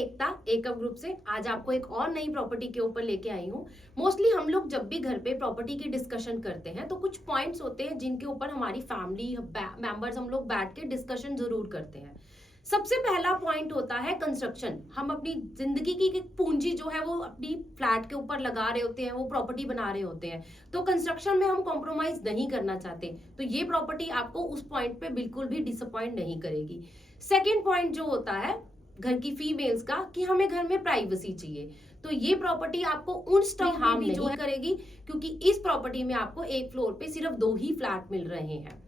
एकता एकम group से आज आपको एक और नई प्रॉपर्टी के ऊपर लेके आई हूँ। मोस्टली हम लोग जब भी घर पे प्रॉपर्टी की डिस्कशन करते हैं तो कुछ पॉइंट्स होते हैं जिनके ऊपर हमारी फैमिली मेंबर्स हम लोग बैठ के डिस्कशन जरूर करते हैं। सबसे पहला पॉइंट होता है कंस्ट्रक्शन। हम अपनी जिंदगी की पूंजी जो है वो अपनी फ्लैट के ऊपर लगा रहे होते हैं, वो प्रॉपर्टी बना रहे होते हैं, तो कंस्ट्रक्शन में हम कॉम्प्रोमाइज नहीं करना चाहते। तो ये प्रॉपर्टी आपको उस पॉइंट पे बिल्कुल भी डिसअपॉइंट नहीं करेगी। सेकेंड पॉइंट जो होता है घर की फीमेल्स का कि हमें घर में प्राइवेसी चाहिए, तो ये प्रॉपर्टी आपको उन स्टफ हार्म नहीं करेगी, क्योंकि इस प्रॉपर्टी में आपको एक फ्लोर पे सिर्फ 2 ही फ्लैट मिल रहे हैं।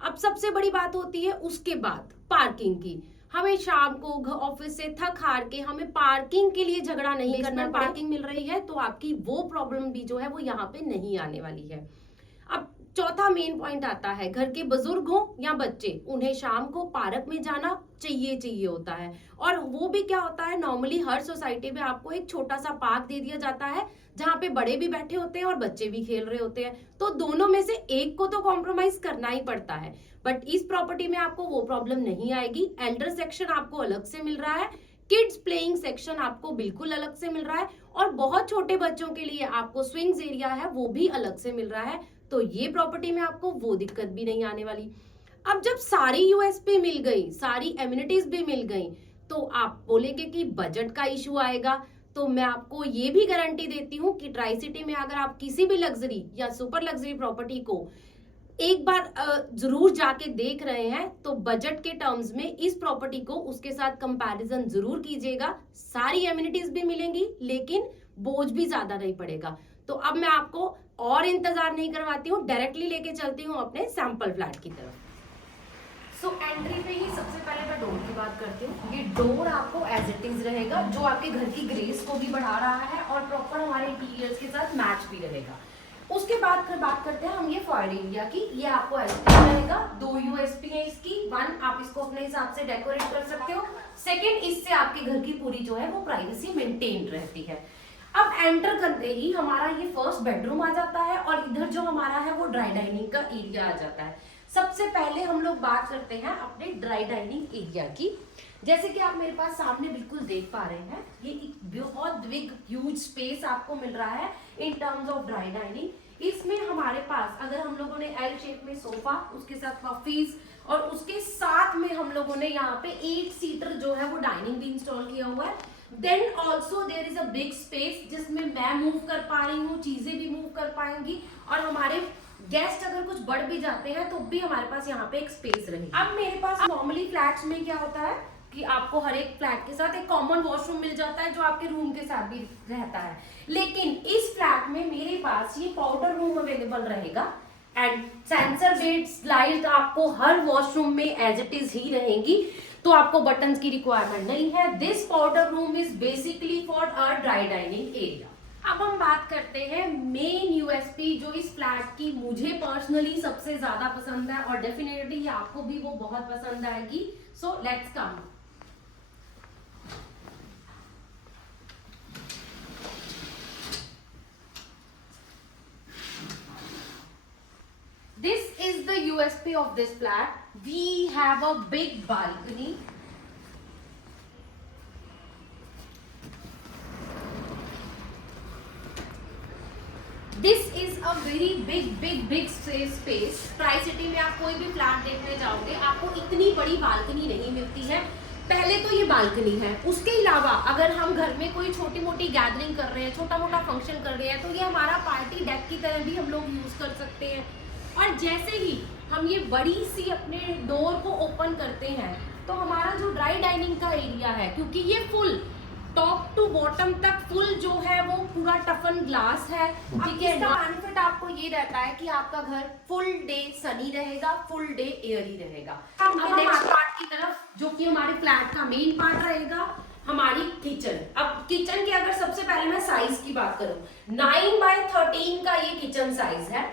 अब सबसे बड़ी बात होती है उसके बाद पार्किंग की। हमें शाम को ऑफिस से थक हार के हमें पार्किंग के लिए झगड़ा नहीं करना, पार्किंग मिल रही है तो आपकी वो प्रॉब्लम भी जो है वो यहाँ पे नहीं आने वाली है। अब चौथा मेन पॉइंट आता है, घर के बुजुर्ग हो या बच्चे, उन्हें शाम को पार्क में जाना चाहिए होता है। और वो भी क्या होता है, नॉर्मली हर सोसाइटी में आपको एक छोटा सा पार्क दे दिया जाता है जहाँ पे बड़े भी बैठे होते हैं और बच्चे भी खेल रहे होते हैं, तो दोनों में से एक को तो कॉम्प्रोमाइज करना ही पड़ता है। बट इस प्रॉपर्टी में आपको वो प्रॉब्लम नहीं आएगी। एल्डर सेक्शन आपको अलग से मिल रहा है, किड्स प्लेइंग सेक्शन आपको बिल्कुल अलग से मिल रहा है, और बहुत छोटे बच्चों के लिए आपको स्विंग्स एरिया है वो भी अलग से मिल रहा है। तो ये प्रॉपर्टी में आपको वो दिक्कत भी नहीं आने वाली। अब जब सारी यूएसपी मिल गई, सारी एमिनिटीज भी मिल गई, तो आप बोलेंगे कि बजट का इशू आएगा। तो मैं आपको ये भी गारंटी देती हूँ कि ट्राई सिटी में अगर आप किसी भी लग्जरी या सुपर लग्जरी प्रॉपर्टी को एक बार जरूर जाके देख रहे हैं तो बजट के टर्म्स में इस प्रॉपर्टी को उसके साथ कंपैरिजन जरूर कीजिएगा। सारी एमिनिटीज भी मिलेंगी लेकिन बोझ भी ज्यादा नहीं पड़ेगा। तो अब मैं आपको और इंतजार नहीं करवाती हूँ, डायरेक्टली लेके चलती हूँ अपने सैंपल फ्लैट की तरफ। सो एंट्री पे ही सबसे पहले मैं डोर की बात करती हूँ। ये डोर आपको एज इट इज रहेगा, जो आपके घर की ग्रेस को भी बढ़ा रहा है और प्रॉपर हमारे इंटीरियर्स के साथ मैच भी रहेगा। उसके बाद फिर बात करते हैं हम ये फॉयर एरिया की। ये आपको एज इट इज रहेगा, 2 यूएसपी है इसकी। 1, आप इसको अपने हिसाब से डेकोरेट कर सकते हो। सेकेंड, इससे आपके घर की पूरी जो है वो प्राइवेसी मेंटेन रहती है। अब एंटर करते ही हमारा ये फर्स्ट बेडरूम आ जाता है और इधर जो हमारा है वो ड्राई डाइनिंग का एरिया आ जाता है। सबसे पहले हम लोग बात करते हैं अपने ड्राई डाइनिंग एरिया की। जैसे कि आप मेरे पास सामने बिल्कुल देख पा रहे हैं, ये एक बहुत बिग ह्यूज स्पेस आपको मिल रहा है in terms of dry dining. इसमें हमारे पास अगर हम लोगों ने एल शेप में सोफा, उसके साथ पफीज, और उसके साथ में हम लोगों ने यहाँ पे 8 सीटर जो है वो डाइनिंग भी इंस्टॉल किया हुआ है। Then also there is a big space जिसमें मैं मूव कर पा रही हूँ, चीजें भी मूव कर पाएंगी, और हमारे गेस्ट अगर कुछ बढ़ भी जाते हैं तो भी हमारे पास यहाँ पे एक स्पेस रहेगी। अब मेरे पास नॉर्मली फ्लैट्स में क्या होता है कि आपको हर एक फ्लैट के साथ एक कॉमन वॉशरूम मिल जाता है जो आपके रूम के साथ भी रहता है, लेकिन इस फ्लैट में मेरे पास ये पाउडर रूम अवेलेबल रहेगा एंड सेंसर बेड स्लाइड आपको हर वॉशरूम में एज इट इज ही रहेंगी, तो आपको बटन्स की रिक्वायरमेंट नहीं है। This powder room is basically for a dry dining area. अब हम बात करते हैं मेन यूएसपी जो इस फ्लैट की मुझे पर्सनली सबसे ज्यादा पसंद है, और डेफिनेटली आपको भी वो बहुत पसंद आएगी। So let's come. This is the USP of this flat. We have a big balcony. This is a very big space. Tri city में आप कोई भी फ्लैट देखने जाओगे आपको इतनी बड़ी बालकनी नहीं मिलती है। पहले तो ये बालकनी है, उसके अलावा अगर हम घर में कोई छोटी मोटी गैदरिंग कर रहे हैं, छोटा मोटा फंक्शन कर रहे हैं, तो ये हमारा पार्टी डेक की तरह भी हम लोग यूज कर सकते हैं। और जैसे ही हम ये बड़ी सी अपने डोर को ओपन करते हैं तो हमारा जो ड्राई डाइनिंग का एरिया है, क्योंकि ये फुल टॉप टू बॉटम तक फुल जो है वो पूरा टफन ग्लास है, ठीक है। इसका बेनिफिट आपको ये रहता है कि आपका घर फुल डे सनी रहेगा, फुल डे एयरी रहेगा। अब नेक्स्ट पार्ट की तरफ, जो कि हमारे फ्लैट का मेन पार्ट रहेगा, हमारी किचन। अब किचन की अगर सबसे पहले मैं साइज की बात करूं, 9x13 का ये किचन साइज है।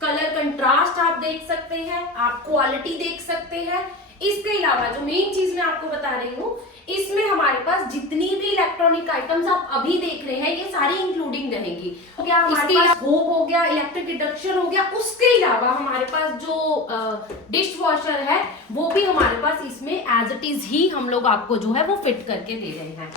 कलर कंट्रास्ट आप देख सकते हैं, आप क्वालिटी देख सकते हैं। इसके अलावा जो मेन चीज मैं आपको बता रही हूँ, इसमें हमारे पास जितनी भी इलेक्ट्रिक इलेक्ट्रॉनिक आइटम्स आप अभी देख रहे हैं ये सारी इंक्लूडिंग रहेंगी। हो गया हमारे पास होप हो गया, इलेक्ट्रिक इंडक्शन हो गया, उसके अलावा हमारे पास जो डिश वॉशर है वो भी हमारे पास इसमें एज इट इज ही हम लोग आपको जो है वो फिट करके दे रहे हैं।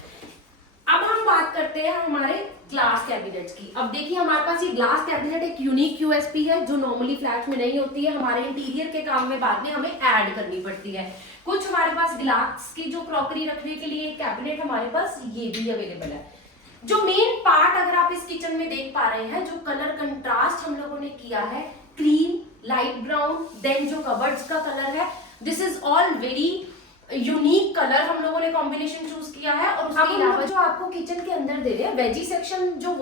अब हम बात करते हैं हमारे ग्लास कैबिनेट्स की। अब देखिए हमारे पास ये ग्लास कैबिनेट एक यूनिक यूएसपी है जो नॉर्मली फ्लैट में नहीं होती है, हमारे इंटीरियर के काम में बाद में हमें ऐड करनी पड़ती है। कुछ हमारे पास ग्लास की जो क्रॉकरी रखने के लिए कैबिनेट हमारे पास ये भी अवेलेबल है। जो मेन पार्ट अगर आप इस किचन में देख पा रहे हैं, जो कलर कंट्रास्ट हम लोगों ने किया है, क्रीम, लाइट ब्राउन, देन जो कबर्ड्स का कलर है, this is all very unique colour हम लोगों ने कॉम्बिनेशन चूज किया है। और उसके अलावा जो आपको किचन के अंदर दे रहे हैं वेजी सेक्शन, जो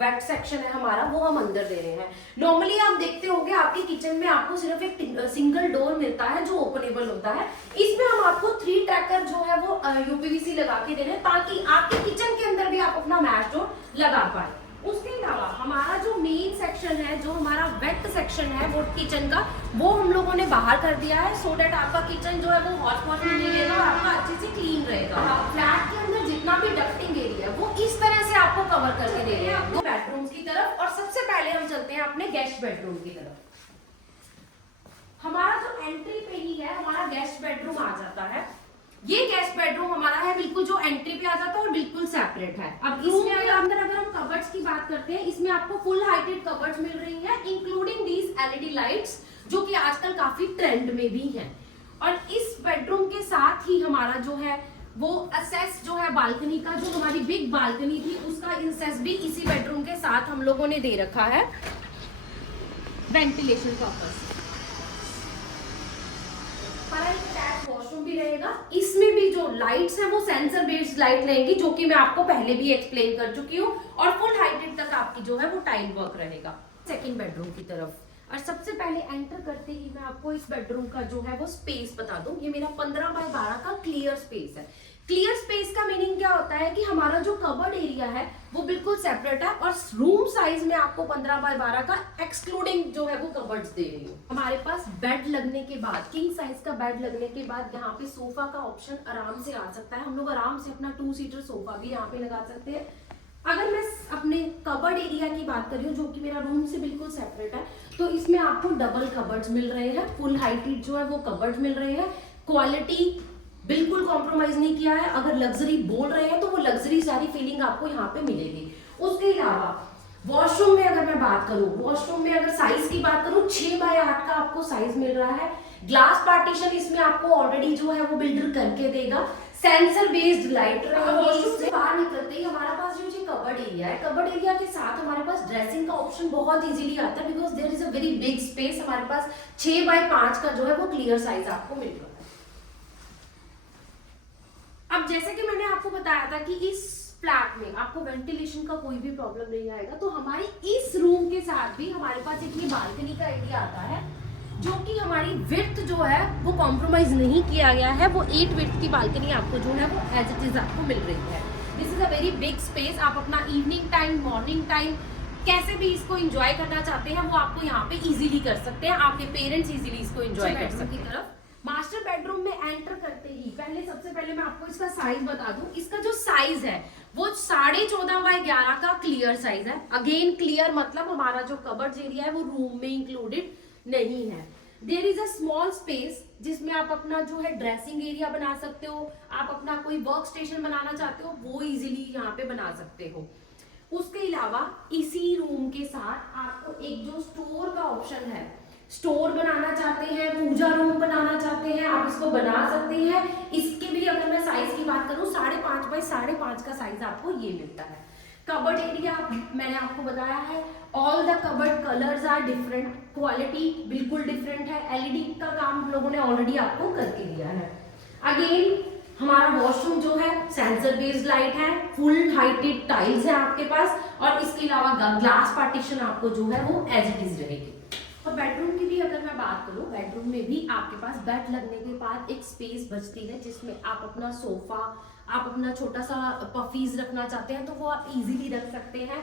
वेट सेक्शन है हमारा, वो हम अंदर दे रहे हैं। नॉर्मली आप देखते होंगे आपके किचन में आपको सिर्फ एक सिंगल डोर मिलता है जो ओपनेबल होता है। इसमें हम आपको 3 ट्रैकर जो है वो यूपीवीसी लगा के दे रहे हैं ताकि आपके किचन के अंदर भी आप अपना मैश डोर लगा पाए। उसके अलावा हमारा जो मेन सेक्शन है, जो हमारा वेट सेक्शन है वो किचन का, वो हम लोगों ने बाहर कर दिया है सो दैट आपका किचन जो है वो हॉट पॉट में नहीं रहेगा और आपका अच्छे से क्लीन रहेगा। फ्लैट के अंदर जितना भी डक्टिंग एरिया है वो इस तरह से आपको कवर करके दे रहे हैं बेडरूम की तरफ। और सबसे पहले हम चलते हैं अपने गेस्ट बेडरूम की तरफ। हमारा जो एंट्री पे ही है हमारा गेस्ट बेडरूम आ जाता है। ये गेस्ट बेडरूम हमारा है बिल्कुल जो एंट्री पे आ जाता है और बिल्कुल सेपरेट है। अब इसमें अंदर अगर हम कबर्ड्स की बात करते हैं, इसमें आपको फुल हाइटेड कबर्ड्स मिल रही हैं इंक्लूडिंग दीज एलईडी लाइट्स जो कि आजकल काफी ट्रेंड में भी हैं। और इस बेडरूम के साथ ही हमारा जो है वो एक्सेस जो है बालकनी का, जो हमारी बिग बालकनी थी उसका एक्सेस भी इसी बेडरूम के साथ हम लोगों ने दे रखा है वेंटिलेशन पर्पस। वॉशरूम भी रहेगा। इसमें भी जो लाइट्स हैं वो सेंसर बेस्ड लाइट रहेंगी जो कि मैं आपको पहले भी एक्सप्लेन कर चुकी हूँ। और फुल हाइटेड तक आपकी जो है वो टाइल वर्क रहेगा। सेकंड बेडरूम की तरफ, और सबसे पहले एंटर करते ही मैं आपको इस बेडरूम का जो है वो स्पेस बता दूं। ये मेरा 15 बाय 12 का क्लियर स्पेस है। क्लियर स्पेस का मीनिंग क्या होता है कि हमारा जो कबर्ड एरिया है वो बिल्कुल सेपरेट है और रूम साइज में आपको 15 बाय 12 का एक्सक्लूडिंग जो है वो कबर्ड्स दे रही हूँ। हमारे पास बेड लगने के बाद, किंग साइज का बेड लगने के बाद यहाँ पे सोफा का ऑप्शन आराम से आ सकता है। हम लोग आराम से अपना 2 सीटर सोफा भी यहाँ पे लगा सकते हैं। अगर मैं अपने कबर्ड एरिया की बात कर रही हूँ जो कि मेरा रूम से बिल्कुल सेपरेट है, तो इसमें आपको डबल कबर्ड्स मिल रहे हैं, फुल हाइटेड जो है वो कबर्ड्स मिल रहे हैं। क्वालिटी बिल्कुल कॉम्प्रोमाइज नहीं किया है। अगर लग्जरी बोल रहे हैं तो वो लग्जरी सारी फीलिंग आपको यहाँ पे मिलेगी। उसके अलावा वॉशरूम में अगर मैं बात करूँ, वॉशरूम में अगर साइज की बात करूँ 6 बाय 8 का आपको साइज मिल रहा है। ग्लास पार्टीशन इसमें आपको ऑलरेडी जो है वो बिल्डर करके देगा। सेंसर बेस्ड लाइट वॉशरूम से बाहर निकलते ही हमारे पास जो कबर्ड एरिया है, कबर्ड एरिया के साथ हमारे पास ड्रेसिंग का ऑप्शन बहुत इजीली आता है because there is a very big space. हमारे पास 6 बाय 5 का जो है वो क्लियर साइज आपको मिल रहा है। अब जैसे कि मैंने आपको बताया था कि इस फ्लैट में आपको वेंटिलेशन का कोई भी प्रॉब्लम नहीं आएगा, तो हमारे इस रूम के साथ भी हमारे पास एक ये बालकनी का एरिया आता है जो कि हमारी विड्थ जो है वो कॉम्प्रोमाइज नहीं किया गया है। वो 8 विड्थ की बालकनी आपको जो है वो एज इट इज आपको मिल रही है। This is a very big space. आप अपना इवनिंग टाइम, मॉर्निंग टाइम कैसे भी इसको एंजॉय करना चाहते हैं वो आपको यहाँ पे इजीली कर सकते हैं। आपके पेरेंट्स इजीली इसको एंजॉय कर सकते हैं। तरफ मास्टर बेडरूम में एंटर करते ही सबसे पहले मैं आपको इसका साइज बता दूं। इसका जो साइज है वो 14.5 बाय 11 का क्लियर साइज है। अगेन क्लियर मतलब हमारा जो कबर्ड एरिया है वो रूम में इंक्लूडेड नहीं है। There is a small space जिसमें आप अपना जो है ड्रेसिंग एरिया बना सकते हो, आप अपना कोई वर्क स्टेशन बनाना चाहते हो वो इजीली यहाँ पे बना सकते हो। उसके अलावा इसी रूम के साथ आपको एक जो स्टोर का ऑप्शन है, स्टोर बनाना चाहते हैं, पूजा रूम बनाना चाहते हैं, आप इसको बना सकते हैं। इसके भी अगर मैं साइज की बात करूं 5.5 बाय 5.5 का साइज आपको ये मिलता है। कबर्ड एरिया मैंने आपको बताया है, all the cupboard colours are different, quality बिल्कुल डिफरेंट है। एलईडी का काम हम लोगों ने ऑलरेडी आपको करके दिया है। अगेन हमारा वॉशरूम जो है सेंसर बेस्ड लाइट है, फुल हाइटेड टाइल्स है आपके पास, और इसके अलावा ग्लास पार्टीशन आपको जो है वो एज इट इज रहेगी। और बेडरूम की भी अगर मैं बात करूं, बेडरूम में भी आपके पास बेड लगने के बाद एक स्पेस बचती है जिसमें आप अपना सोफा, आप अपना छोटा सा पफीज रखना चाहते हैं तो वो आप इजीली रख सकते हैं।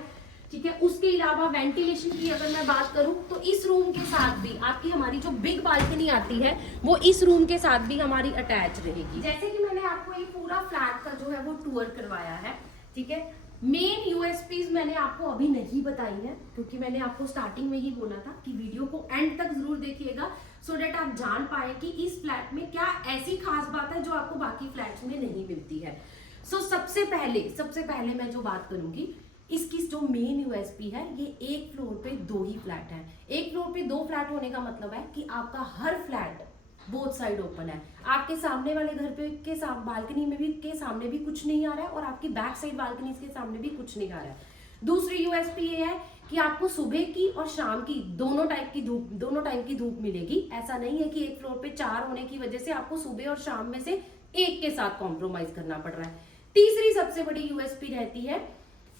ठीक है। उसके अलावा वेंटिलेशन की अगर मैं बात करूं तो इस रूम के साथ भी आपकी हमारी जो बिग बालकनी आती है वो इस रूम के साथ भी हमारी अटैच रहेगी। जैसे कि मैंने आपको अभी पूरा फ्लैट का जो है वो टूर करवाया है, ठीक है। मेन यूएसपीज मैंने आपको अभी नहीं बताई है, क्योंकि मैंने आपको स्टार्टिंग में ही बोला था कि वीडियो को एंड तक जरूर देखिएगा, सो डेट आप जान पाए कि इस फ्लैट में क्या ऐसी खास बात है जो आपको बाकी फ्लैट्स में नहीं मिलती है। सो सबसे पहले मैं जो बात करूंगी, इसकी जो मेन यूएसपी है, ये एक फ्लोर पे 2 ही फ्लैट है। एक फ्लोर पे 2 फ्लैट होने का मतलब है कि आपका हर फ्लैट बोथ साइड ओपन है। आपके सामने वाले घर पे के साथ बालकनी में भी के सामने भी कुछ नहीं आ रहा है, और आपकी बैक साइड बालकनी के सामने भी कुछ नहीं आ रहा है। दूसरी यूएसपी ये है कि आपको सुबह की और शाम की दोनों टाइम की धूप मिलेगी। ऐसा नहीं है कि एक फ्लोर पे 4 होने की वजह से आपको सुबह और शाम में से एक के साथ कॉम्प्रोमाइज करना पड़ रहा है। तीसरी सबसे बड़ी यूएसपी रहती है,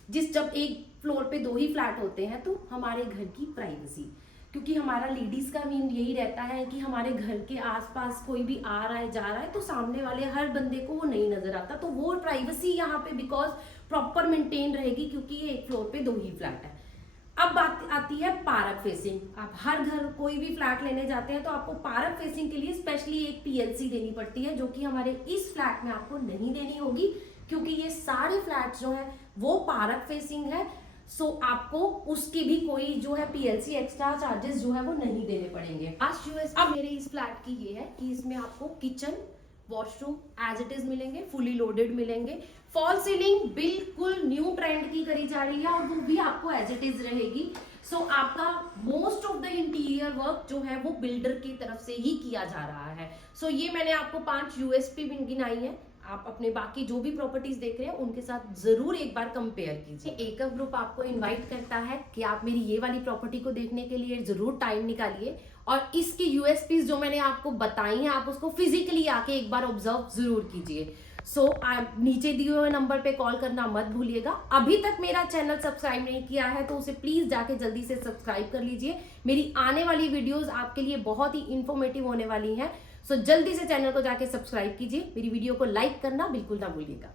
जब एक फ्लोर पे 2 ही फ्लैट होते हैं, तो हमारे घर की प्राइवेसी, क्योंकि हमारा लेडीज का मीन यही रहता है कि हमारे घर के आसपास कोई भी आ रहा है जा रहा है तो सामने वाले हर बंदे को वो नहीं नजर आता, तो वो प्राइवेसी यहाँ पे बिकॉज प्रॉपर मेंटेन रहेगी, क्योंकि ये एक फ्लोर पे 2 ही फ्लैट है। अब बात आती है पार्क फेसिंग। आप हर घर कोई भी फ्लैट लेने जाते हैं तो आपको पार्क फेसिंग के लिए स्पेशली एक पीएलसी देनी पड़ती है, जो कि हमारे इस फ्लैट में आपको नहीं देनी होगी, क्योंकि ये सारे फ्लैट जो है वो पार्क फेसिंग है। सो आपको उसकी भी कोई जो है पीएलसी एक्स्ट्रा चार्जेस जो है वो नहीं देने पड़ेंगे। आज यूएसपी मेरे इस फ्लैट की ये है कि इसमें आपको kitchen washroom as it is मिलेंगे, फुली लोडेड मिलेंगे। फॉल सीलिंग बिल्कुल न्यू ट्रेंड की करी जा रही है, और वो भी आपको एज इट इज रहेगी। सो आपका most of the interior work जो है वो बिल्डर की तरफ से ही किया जा रहा है। सो ये मैंने आपको 5 यूएसपी गिनाई है। आप अपने बाकी जो भी प्रॉपर्टीज देख रहे हैं उनके साथ जरूर एक बार कंपेयर कीजिए। एकअप ग्रुप आपको इनवाइट करता है कि आप मेरी ये वाली प्रॉपर्टी को देखने के लिए जरूर टाइम निकालिए, और इसकी यूएसपीज जो मैंने आपको बताई हैं आप उसको फिजिकली आके एक बार ऑब्जर्व जरूर कीजिए। सो आप नीचे दिए हुए नंबर पे कॉल करना मत भूलिएगा। अभी तक मेरा चैनल सब्सक्राइब नहीं किया है तो उसे प्लीज जाके जल्दी से सब्सक्राइब कर लीजिए। मेरी आने वाली वीडियोस आपके लिए बहुत ही इंफॉर्मेटिव होने वाली हैं। सो जल्दी से चैनल को जाके सब्सक्राइब कीजिए। मेरी वीडियो को लाइक करना बिल्कुल ना भूलिएगा।